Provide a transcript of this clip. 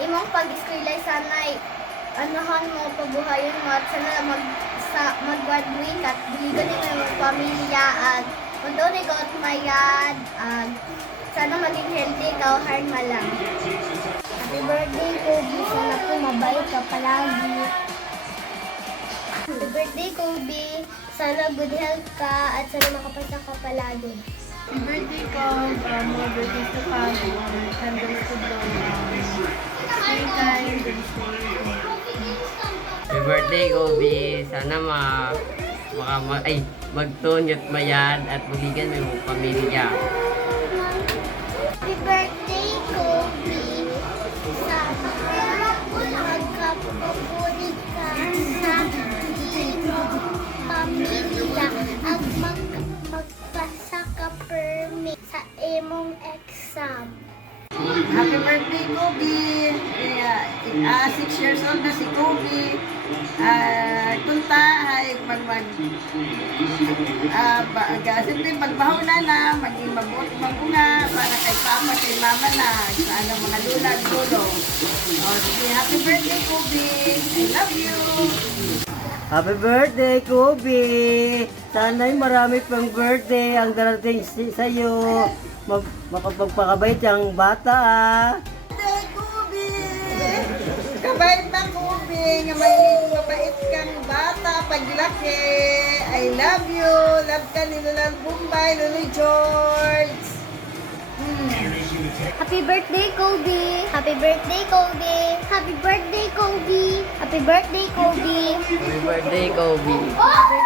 imong pag-eskwela sanay anahan mo, pabuhayon mo, at sana mag-graduate at biligan nila yung pamilya at magdoon ikaw at mayad at sana maging healthy ka o hard malang. Happy birthday, Kobe. Sana po mabait ka palagi. Happy birthday, Kobe. Sana good health ka at sana makapasa ka palagi. Happy birthday ko, more birthdays to come, candles to blow, stay kind, and stay healthy. Happy birthday, Kobe. Sana magtun at mayan at buligan mo yung pamilya. Happy birthday, Kobe. Sana magkapapuri ka sa iyong pamilya at magpasa ka permit sa imong exam. Happy birthday, Kobe! 6 years old na si Kobe. Tunta ay siyempre pagbahuna na, maging mabuti magbunga para kay Papa, kay Mama na, sa anong mga lula at lolo. Sige, happy birthday, Kobe! I love you! Happy birthday, Kobe! Sana'y marami pang birthday ang darating sa'yo. Mapagpagpakabait ang bata, ah. Birthday, Kobe! Kabait na, Kobe! Nga mabait kang bata paglaki. I love you! Love ka ni Lolo Bumbay, Lolo George! Happy birthday, Kobe! Happy birthday, Kobe! Happy birthday, Kobe! Happy birthday, Kobe! Happy birthday, Kobe. Happy